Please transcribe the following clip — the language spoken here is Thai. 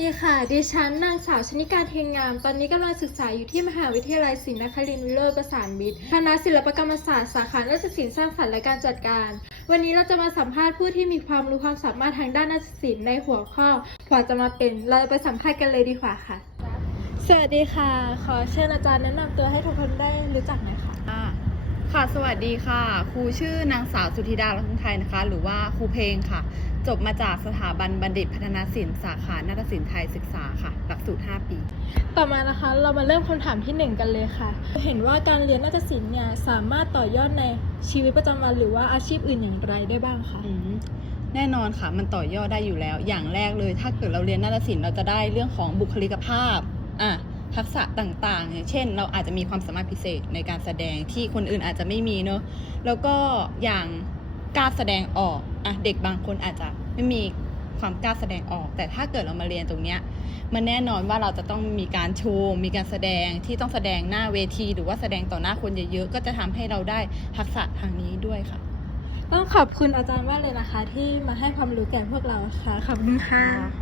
ดีค่ะ ดิฉันนางสาวชนิการเทงงาม ตอนนี้กำลังศึกษาอยู่ที่มหาวิทยาลัยศรีนครินทร์วิโรจน์ประสานมิตร คณะศิลปกรรมศาสตร์สาขานาฏศิลป์สร้างสรรค์และการจัดการ วันนี้เราจะมาสัมภาษณ์ผู้ที่มีความรู้ความสามารถทางด้านนาฏศิลป์ในหัวข้อพอจะมาเป็น เราไปสัมภาษณ์กันเลยดีกว่าค่ะ สวัสดีค่ะ ขอเชิญอาจารย์แนะนำตัวให้ทุกคนได้รู้จักหน่อยค่ะอ่า ค่ะ สวัสดีค่ะ ครูชื่อนางสาวสุธิดาลักษณ์ไทยนะคะ หรือว่าครูเพลงค่ะ จบมาจากสถาบันบัณฑิตพัฒนาศิลป์สาขานาฏศิลป์ไทยศึกษาค่ะ หลักสูตร 5 ปี ต่อมานะคะ เรามาเริ่มคำถามที่หนึ่งกันเลยค่ะ เห็นว่าการเรียนนาฏศิลป์เนี่ยสามารถต่อยอดในชีวิตประจำวันหรือว่าอาชีพอื่นอย่างไรได้บ้างคะอืมแน่นอนค่ะ มันต่อยอดได้อยู่แล้ว อย่างแรกเลย ถ้าเกิดเราเรียนนาฏศิลป์เราจะได้เรื่องของบุคลิกภาพ อะ ทักษะต่างๆอย่างเช่น เราอาจจะมีความสามารถพิเศษในการแสดงที่คนอื่นอาจจะไม่มีเนอะแล้วก็อย่างกล้าแสดงออกอะเด็กบางคนอาจจะไม่มีความกล้าแสดงออก แต่ถ้าเกิดเรามาเรียนตรงเนี้ยมันแน่นอนว่าเราจะต้องมีการโชว์มีการแสดงที่ต้องแสดงหน้าเวที หรือว่าแสดงต่อหน้าคนเยอะๆก็จะทำให้เราได้ทักษะทางนี้ด้วยค่ะ ต้องขอบคุณอาจารย์มากเลยนะคะ ที่มาให้ความรู้แก่พวกเราค่ะขอบคุณค่ะ